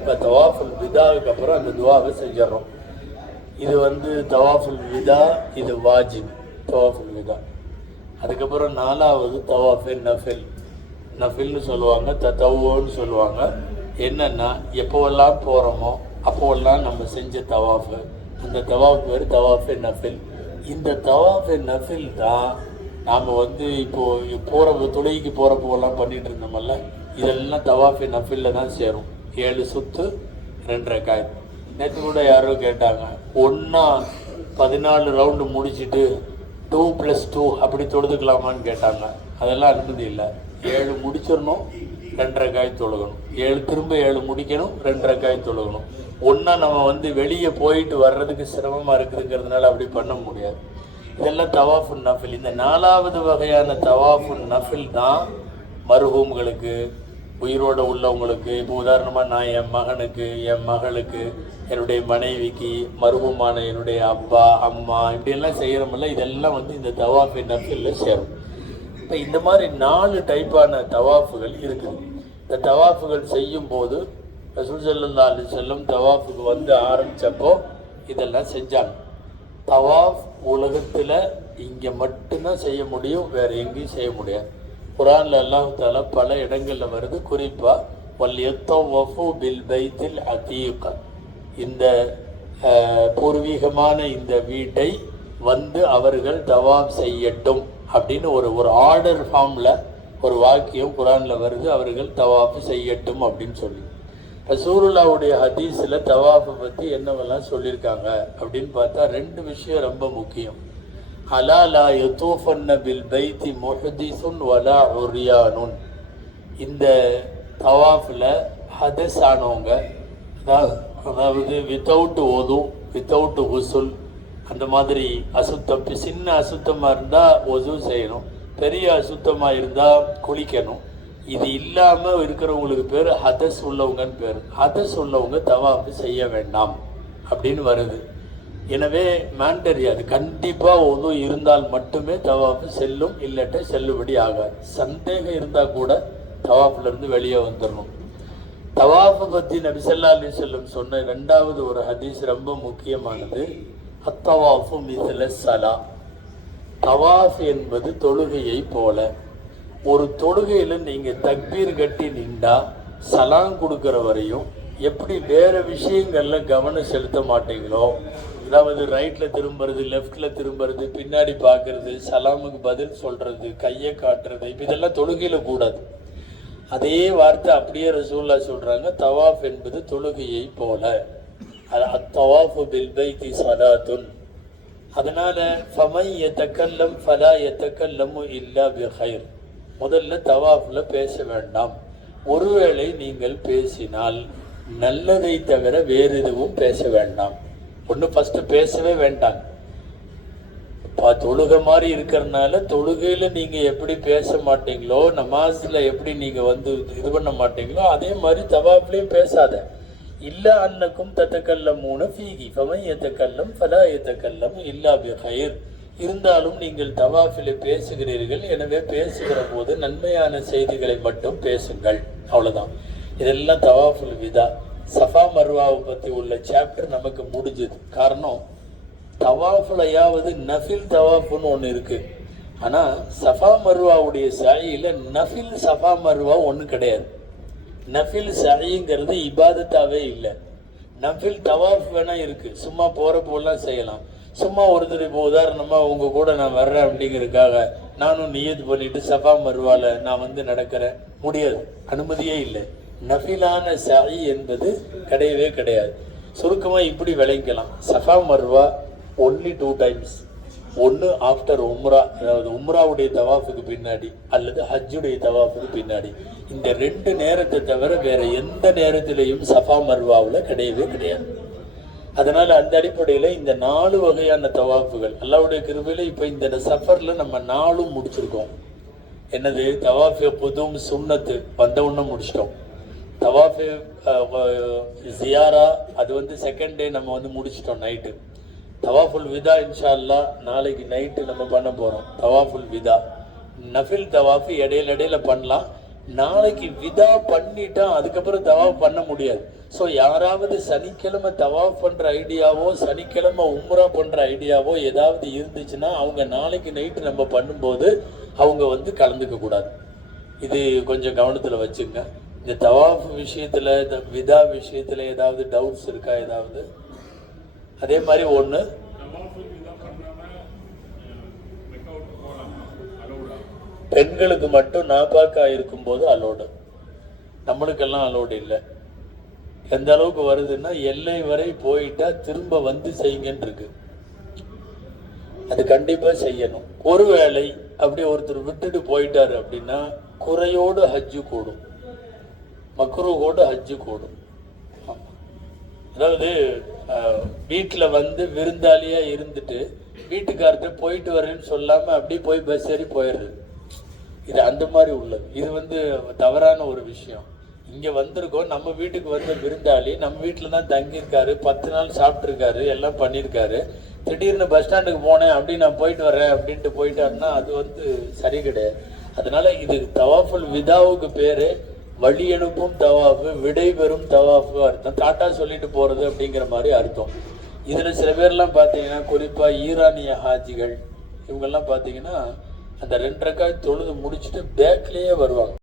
இப்போ தவாஃபுல் விதாவுக்கு அப்புறம் அந்த துவாவை செஞ்சிடறோம். இது தவாஃபுல் விதா, இது வாஜிப் தவாஃபுல் விதா. அதுக்கப்புறம் 4வது தவாஃபே நஃபில். நஃபில்னு சொல்லுவாங்க, தத்தவுன்னு சொல்லுவாங்க. என்னென்னா எப்போவெல்லாம் போகிறோமோ அப்போவெல்லாம் நம்ம செஞ்ச தவாஃபு, அந்த தவாஃப் பேர் தவாஃபே நஃபில். இந்த தவாஃபே நஃபில் தான் நாம் இப்போது தொழுகைக்கு போகிறப்போலாம் பண்ணிகிட்டு இருந்தோமல்ல, இதெல்லாம் தவாஃபே நஃபிலில் தான் சேரும். 7 சுற்று 2 ரக்காத். நேற்று கூட யாரோ கேட்டாங்க, ஒன்றா 14 ரவுண்டு முடிச்சுட்டு 2+2 அப்படி தொழுதுக்கலாமான்னு கேட்டாங்க. அதெல்லாம் அனுமதி இல்லை. 7 முடிச்சிடணும், 2 ரக்காத் தொழுகணும். 7 முடிக்கணும், 2 ரக்காத் தொழுகணும். ஒன்றா நம்ம வெளியே போயிட்டு வர்றதுக்கு சிரமமாக இருக்குதுங்கிறதுனால அப்படி பண்ண முடியாது. இதெல்லாம் தவாஃபுன் நஃபில். இந்த 4வது வகையான தவாஃபுன் நஃபில் தான் மர்ஹூம்களுக்கு, உயிரோடு உள்ளவங்களுக்கு. இப்போ உதாரணமாக நான் என் மகனுக்கு, என் மகளுக்கு, என்னுடைய மனைவிக்கு, மர்ஹூமான என்னுடைய அப்பா அம்மா இப்படியெல்லாம் செய்கிறோமில்ல, இதெல்லாம் இந்த தவாஃபே நஃபிலில் சேரும். இப்போ இந்த மாதிரி 4 டைப்பான தவாஃபுகள் இருக்குது. இந்த தவாஃபுகள் செய்யும்போது ரசூல் ஸல்லல்லாஹு அலைஹி வஸல்லம் தவாஃபுக்கு ஆரம்பித்தப்போ இதெல்லாம் செஞ்சாங்க. தவாஃப் உலகத்தில் இங்கே மட்டும்தான் செய்ய முடியும், வேறு எங்கேயும் செய்ய முடியாது. குர்ஆனில் அல்லாஹ் தஆலா பல இடங்களில் வருது. குறிப்பாக வல்யத்தவஃபு பில் பைத்தில் அதீக், இந்த பூர்வீகமான இந்த வீட்டை அவர்கள் தவாஃப் செய்யட்டும் அப்படின்னு ஒரு ஆர்டர் ஃபார்மில் ஒரு வாக்கியம் குர்ஆனில் வருது. அவர்கள் தவாஃப் செய்யட்டும் அப்படின்னு சொல்லி. ரசூலுல்லாஹ்வுடைய ஹதீஸில் தவாஃபை பற்றி என்னவெல்லாம் சொல்லியிருக்காங்க அப்படின்னு பார்த்தா 2 விஷயம் ரொம்ப முக்கியம். அலா லா யதூஃபன்ன பில் பைத்தி முஹ்திஸுன் வலா உர்யானுன். இந்த தவாஃபில் ஹதஸ் ஆனவங்க, அதாவது வித்தவுட் ஒது, வித்தவுட் குசுல், அந்த மாதிரி அசுத்தம், சின்ன அசுத்தமாக இருந்தால் ஒது செய்யணும், பெரிய அசுத்தமாக இருந்தால் குளிக்கணும். இது இல்லாமல் இருக்கிறவங்களுக்கு பேர் ஹதஸ் உள்ளவங்கன்னு பேர். ஹதஸ் உள்ளவங்க தவாஃபு செய்ய வேண்டாம் அப்படின்னு வருது. எனவே மேண்டரி, அது கண்டிப்பாக ஒது இருந்தால் மட்டுமே தவாஃபு செல்லும், இல்லாட்ட செல்லுபடி ஆகாது. சந்தேகம் இருந்தால் கூட தவாஃபிலேருந்து வெளியே வந்துடணும். தவாஃபை பற்றி நபி ஸல்லல்லாஹு அலைஹி வஸல்லம் சொன்ன 2வது ஒரு ஹதீஸ் ரொம்ப முக்கியமானது. அத்தவாஃபு மிஸ்ல ஸலா. தவாஃப் என்பது தொழுகையை போல. ஒரு தொழுகையில் நீங்கள் தக்பீர் கட்டி நின்றா சலாம் கொடுக்குற வரையும் எப்படி வேறு விஷயங்களில் கவனம் செலுத்த மாட்டீங்களோ, அதாவது ரைட்டில் திரும்புறது, லெஃப்டில் திரும்புறது, பின்னாடி பார்க்குறது, சலாமுக்கு பதில் சொல்கிறது, கையை காட்டுறது, இப்போ இதெல்லாம் தொழுகையில் கூடாது. அதே வார்த்தை அப்படியே ரசூலுல்லாஹ் சொல்கிறாங்க, தவாஃப் என்பது தொழுகையை போல. அத்தவாஃபு பில் பைத்தி ஸலாத்துன். அதனால் ஃபமன் யதகல்லம் ஃபலா யதகல்லமு இல்லா பிஹைர். முதல்ல தவாஃபில் பேச வேண்டாம். ஒருவேளை நீங்கள் பேசினால் நல்லதை தவிர வேறு எதுவும் பேச வேண்டாம். ஃபஸ்ட்டு பேசவே வேண்டாம். தொழுகை மாதிரி இருக்கிறதுனால தொழுகையில் நீங்கள் எப்படி பேச மாட்டீங்களோ, நமாஸில் எப்படி நீங்கள் இது பண்ண மாட்டீங்களோ, அதே மாதிரி தவாஃப்லேயும் பேசாத. இல்லை அன்னக்கும் தத்தக்கல்லமூன ஃபீகி ஃபமன் யதகல்லம் ஃபலா யதகல்லம் இல்லா பிஹைர். இருந்தாலும் நீங்கள் தவாஃபில் பேசுகிறீர்கள், எனவே பேசுகிற போது நன்மையான செய்திகளை மட்டும் பேசுங்கள், அவ்வளோதான். இதெல்லாம் தவாஃபுல் விதா. சஃபா மர்வாவை பற்றி உள்ள சாப்டர் நமக்கு முடிஞ்சது. காரணம், தவாஃபுலையாவது நஃபில் தவாஃபுன்னு ஒன்று இருக்குது. ஆனால் சஃபா மர்வாவுடைய சாயியில் நஃபில் சஃபா மர்வா ஒன்றும் கிடையாது. நஃபில் சாயிங்கிறது இபாதத்தாகவே இல்லை. நஃபில் தவாஃப் வேணால் இருக்குது, சும்மா போகிறப்போலாம் செய்யலாம். சும்மா ஒருத்தர் இப்போ உதாரணமாக உங்கள் கூட நான் வர்றேன் அப்படிங்கிறதுக்காக நானும் நியத் பண்ணிவிட்டு சஃபா மர்வாவில் நான் நடக்கிறேன், முடியாது, அனுமதியே இல்லை. நஃபிலான சாயி என்பது கிடையவே கிடையாது. சுருக்கமாக இப்படி விளங்கிக்கலாம், சஃபா மர்வா ஒன்லி 2 டைம்ஸ். ஒன்று ஆஃப்டர் உம்ரா, அதாவது உம்ராவுடைய தவாஃபுக்கு பின்னாடி அல்லது ஹஜ்ஜுடைய தவாஃபுக்கு பின்னாடி. இந்த 2 நேரத்தை தவிர வேறு எந்த நேரத்திலையும் சஃபா மர்வாவில் கிடையவே கிடையாது. அதனால் அந்த அடிப்படையில் இந்த 4 வகையான தவாஃபுகள் அல்லாஹ்வுடைய கிருபையில் இப்போ இந்த சஃபரில் நம்ம 4 முடிச்சிருக்கோம். என்னது? தவாஃபே குதும் சுன்னத்து வந்தவுடனே முடிச்சிட்டோம். தவாஃபே ஜியாரா அது செகண்ட் டே நம்ம முடிச்சிட்டோம் நைட்டு. தவாஃபுல் விதா இன்ஷா அல்லாஹ் நாளைக்கு நைட்டு நம்ம பண்ண போகிறோம். தவாஃபுல் விதா நஃபில் தவாஃபு இடையில பண்ணலாம். நாளைக்கு விதா பண்ணிட்டா அதுக்கப்புறம் தவாஃப் பண்ண முடியாது. ஸோ யாராவது சனிக்கிழமை தவாஃப் பண்ணுற ஐடியாவோ சனிக்கிழமை உம்ரா பண்ணுற ஐடியாவோ ஏதாவது இருந்துச்சுன்னா அவங்க நாளைக்கு நைட்டு நம்ம பண்ணும்போது அவங்க வந்து கலந்துக்க கூடாது. இது கொஞ்சம் கவனத்தில் வச்சுங்க. இந்த தவாஃப் விஷயத்தில், இந்த விதா விஷயத்தில் ஏதாவது டவுட்ஸ் இருக்கா? ஏதாவது அதே மாதிரி ஒன்று, பெண்களுக்கு மட்டும் நாபாக்கா இருக்கும்போது அலோடு, நம்மளுக்கெல்லாம் அலோடு இல்லை. எந்த அளவுக்கு வருதுன்னா எல்லை வரை போயிட்டா திரும்ப வந்து செய்யுங்கன்னு இருக்கு. அது கண்டிப்பாக செய்யணும். ஒருவேளை அப்படி ஒருத்தர் விட்டுட்டு போயிட்டாரு அப்படின்னா குறையோடு ஹஜ்ஜு கூடும், மக்ரூவோடு ஹஜ்ஜு கூடும். அதாவது வீட்டில் வந்து விருந்தாளியாக இருந்துட்டு வீட்டுக்கார்ட்ட போயிட்டு வரேன்னு சொல்லாமல் அப்படியே போய் பஸ் ஏறி போயிடுறது, இது அந்த மாதிரி உள்ளது. இது வந்து தவறான ஒரு விஷயம். இங்கே வந்திருக்கோம், நம்ம வீட்டுக்கு வந்த விருந்தாளி நம்ம வீட்டில் தான் தங்கியிருக்காரு, 10 நாள் சாப்பிட்ருக்காரு, எல்லாம் பண்ணியிருக்காரு. திடீர்னு பஸ் ஸ்டாண்டுக்கு போனேன் அப்படி நான் போயிட்டு வரேன் அப்படின்ட்டு போயிட்டாருன்னா அது வந்து சரி கிடையாது. அதனால இது தவாஃபுல் விதாவுக்கு பேர் வழி அனுப்பும் தவாஃபு, விடை பெறும் தவாஃபு அர்த்தம். டாட்டா சொல்லிட்டு போகிறது அப்படிங்கிற மாதிரி அர்த்தம். இதில் சில பேர்லாம் பார்த்தீங்கன்னா, குறிப்பாக ஈரானிய ஹாஜிகள் இவங்கெல்லாம் பார்த்தீங்கன்னா அந்த 2 ரக்காத் தொழுது முடிச்சுட்டு பேக்லேயே வருவாங்க.